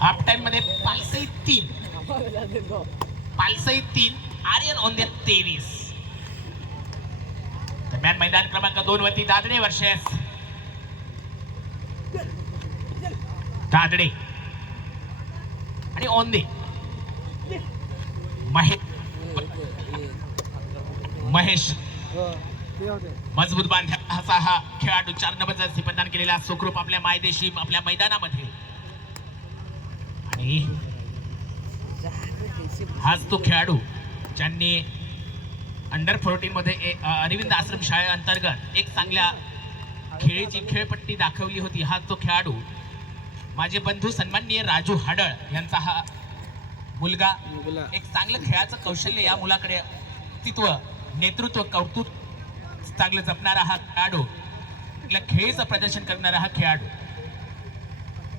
Half time मध्ये पालसई 3 आर्यन ओंदे 23. दरम्यान मैदान क्रमांक 2 वरती दादडे वर्सेस दादडे आणि ओंदे. महेश मजबूत बांध असा हा खेळाडू 4 नंबरचा प्रदान केलेला सुखरूप आपल्या मायदेशी आपल्या मैदानामध्ये. आणि हाच तो खेळाडू ज्यांनी अंडर 14 मध्ये अरविंद आश्रम शाळेअंतर्गत एक चांगल्या खेळीची खेळपट्टी दाखवली होती. हा तो खेळाडू माझे बंधू सन्माननीय राजू हाडळ यांचा हा मुलगा. एक चांगलं खेळाचं कौशल्य या मुलाकडे, व्यक्तित्व, नेतृत्व, कौतुक चांगलं जपणारा हा खेळाडू, खेळीचं प्रदर्शन करणारा हा खेळाडू.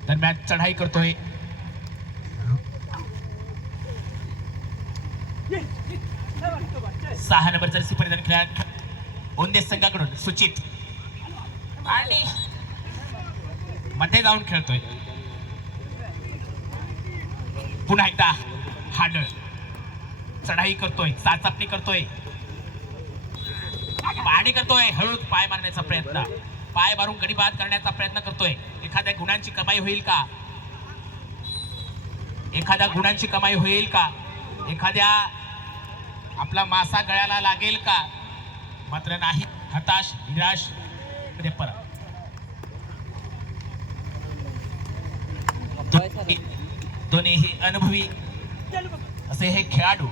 दरम्यान चढाई करतोय 6 नंबर जर्सी परिधान खेळाडू ओंदे संघाकडून सुचित आणि मध्ये जाऊन खेळतोय. पुन्हा एकदा हाडळ चढाई करतोय, चाचपणी करतोय, पाणी करतोय, हळूच पाय मारण्याचा प्रयत्न, पाय मारून गडी बाद करण्याचा प्रयत्न करतोय. एखाद्या गुणांची कमाई होईल का? एखाद्या गुणांची कमाई होईल का? एखाद्या आपला मासा गळ्याला लागेल का? मात्र नाही. हताश, निराश मध्ये परत. दोन्हीही अनुभवी असे हे खेळाडू,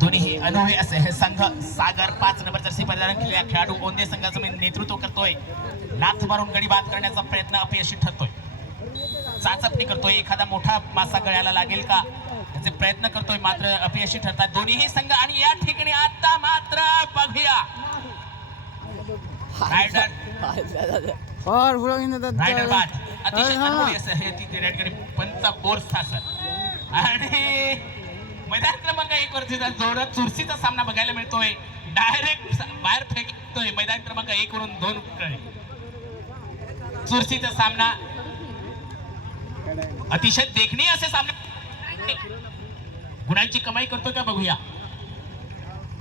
दोन्हीही अनुभवी असे हे संघ. सागर 5 नंबर जर्सी परिधान केलेला खेळाडू ओंदे संघाचं नेतृत्व करतोय. लाथ मारून गडी बाद करण्याचा प्रयत्न अपयशी ठरतोय. चाचपणी करतोय, एखादा मोठा मासा गळ्याला लागेल का याचे प्रयत्न करतोय, मात्र अपयशी ठरतात दोन्हीही संघ. आणि या ठिकाणी आता मात्र बघूया रायडर बाद अतिशय अनुभवी असं हे तिथे रेडकडे पंचा कोर्स सर. आणि मैदान क्रमांक 1 वरती जोरात चुरशीचा सामना बघायला मिळतोय. डायरेक्ट बाहेर फेकतोय मैदान क्रमांक 1 वरून 2 कडे. चुरशीचा सामना अतिशय देखणीय असे सामने. गुणांची कमाई करतोय का बघूया.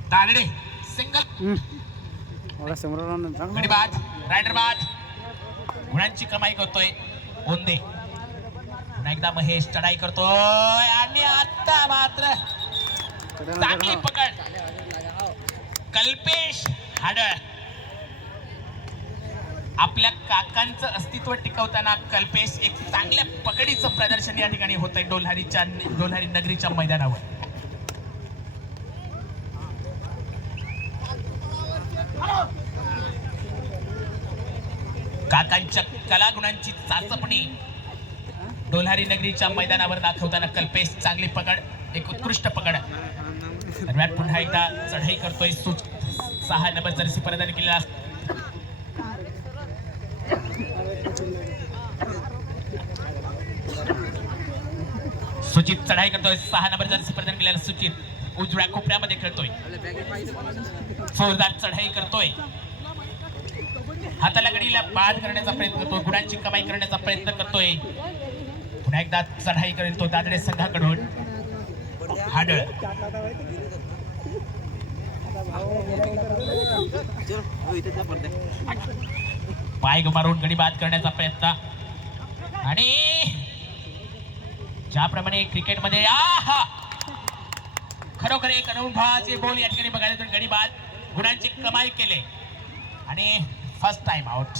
दादडे सिंगल गडी बाद, रायडर बाद, गुणांची कमाई करतोय ओंदे. पुन्हा एकदा महेश चढाई करतोय आणि आता मात्र चांगली पकड कल्पेश हाडळ. आपल्या काकांचं अस्तित्व टिकवताना कल्पेश एक चांगल्या पकडीचं प्रदर्शन या ठिकाणी होतंय डोल्हारी नगरीच्या मैदानावर. काकांच्या कलागुणांची चाचपणी डोल्हारी नगरीच्या मैदानावर दाखवताना कल्पेश चांगली पकड, एक उत्कृष्ट पकड. दरम्यान पुन्हा एकदा चढाई करतोय 6 नंबर जर्सी परिधान केलेला सुचित. चढाई करतोय 6 नंबर जर्सी परिधान केलेला सुचित उजव्या कोपऱ्यामध्ये खेळतोय. जोरदार चढाई करतोय, हाताला गडीला बाद करण्याचा प्रयत्न करतोय, गुणांची कमाई करण्याचा प्रयत्न करतोय. पुन्हा एकदा चढाई करेल तो दादडे संघाकडून हाडळ. पाय मारून गडी बाद करण्याचा प्रयत्न. आणि ज्याप्रमाणे क्रिकेटमध्ये खरोखर एक अनुभवाचे बोल या ठिकाणी बघायला गडी बाद, गुणांची कमाई केले आणि फर्स्ट टाइम आउट.